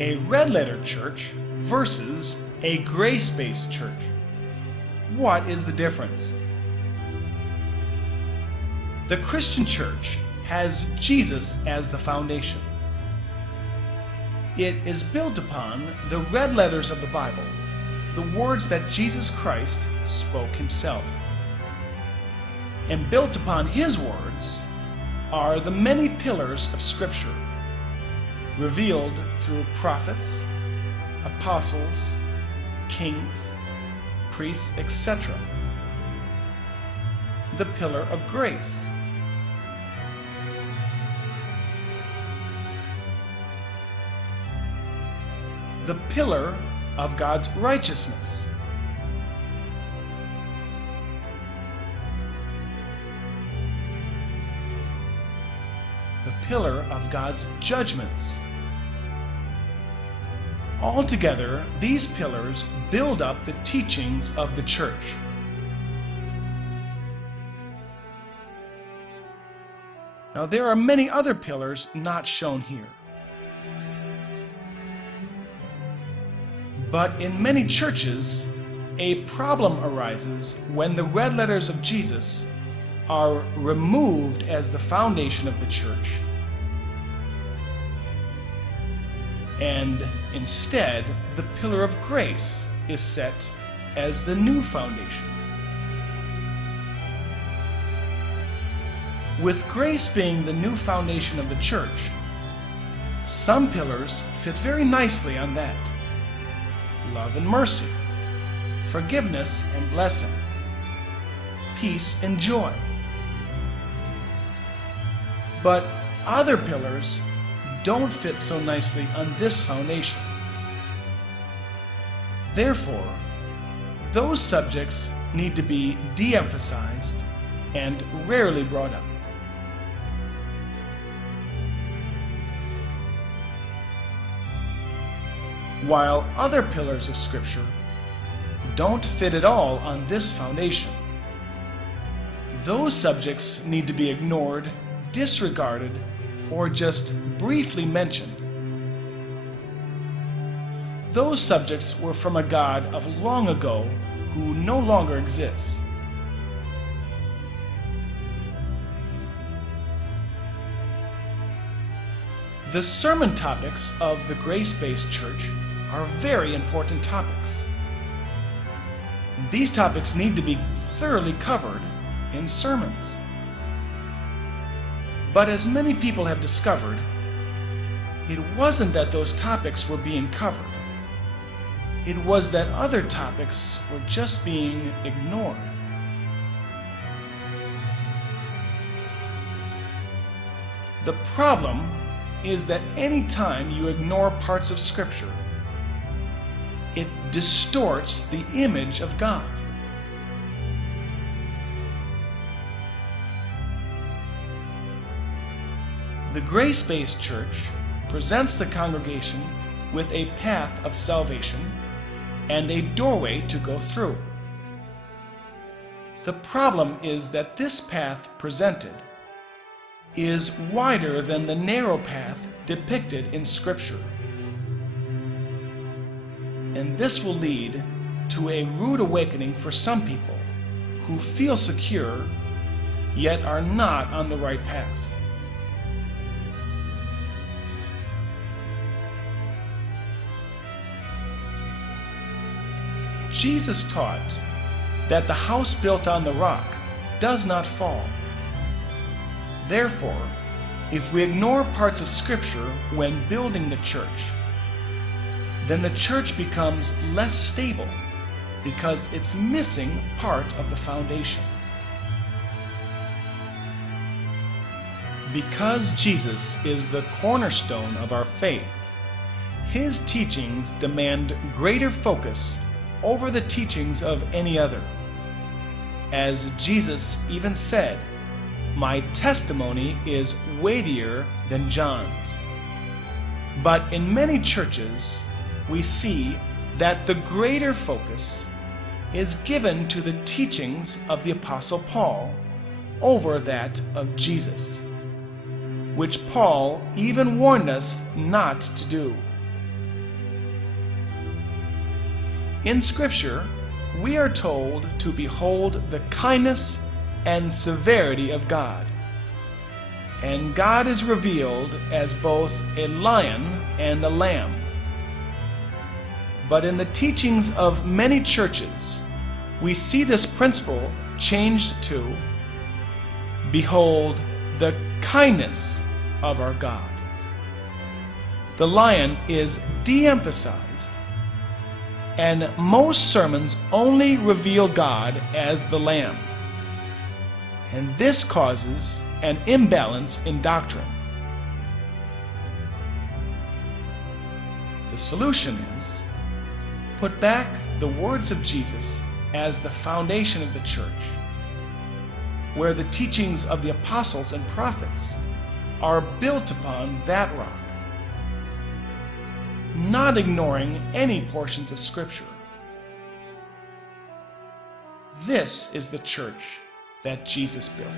A red-letter church versus a grace-based church. What is the difference? The Christian church has Jesus as the foundation. It is built upon the red letters of the Bible, the words that Jesus Christ spoke himself. And built upon his words are the many pillars of Scripture, revealed through prophets, apostles, kings, priests, etc. The pillar of grace. The pillar of God's righteousness. The pillar of God's judgments. Altogether, these pillars build up the teachings of the church. Now, there are many other pillars not shown here. But in many churches, a problem arises when the red letters of Jesus are removed as the foundation of the church, and instead the pillar of grace is set as the new foundation. With grace being the new foundation of the church, some pillars fit very nicely on that. Love and mercy, forgiveness and blessing, peace and joy. But other pillars don't fit so nicely on this foundation. Therefore, those subjects need to be de-emphasized and rarely brought up. While other pillars of Scripture don't fit at all on this foundation, those subjects need to be ignored, disregarded, or just briefly mentioned. Those subjects were from a God of long ago who no longer exists. The sermon topics of the grace-based church are very important topics. These topics need to be thoroughly covered in sermons. But as many people have discovered, it wasn't that those topics were being covered. It was that other topics were just being ignored. The problem is that any time you ignore parts of Scripture, it distorts the image of God. The grace-based church presents the congregation with a path of salvation and a doorway to go through. The problem is that this path presented is wider than the narrow path depicted in Scripture. And this will lead to a rude awakening for some people who feel secure yet are not on the right path. Jesus taught that the house built on the rock does not fall. Therefore, if we ignore parts of Scripture when building the church, then the church becomes less stable because it's missing part of the foundation. Because Jesus is the cornerstone of our faith, his teachings demand greater focus over the teachings of any other. As Jesus even said, "My testimony is weightier than John's." But in many churches, we see that the greater focus is given to the teachings of the Apostle Paul over that of Jesus, which Paul even warned us not to do. In Scripture, we are told to behold the kindness and severity of God. And God is revealed as both a lion and a lamb. But in the teachings of many churches, we see this principle changed to, behold the kindness of our God. The lion is de-emphasized, and most sermons only reveal God as the lamb. And this causes an imbalance in doctrine. The solution is, put back the words of Jesus as the foundation of the church, where the teachings of the apostles and prophets are built upon that rock, not ignoring any portions of Scripture. This is the church that Jesus built.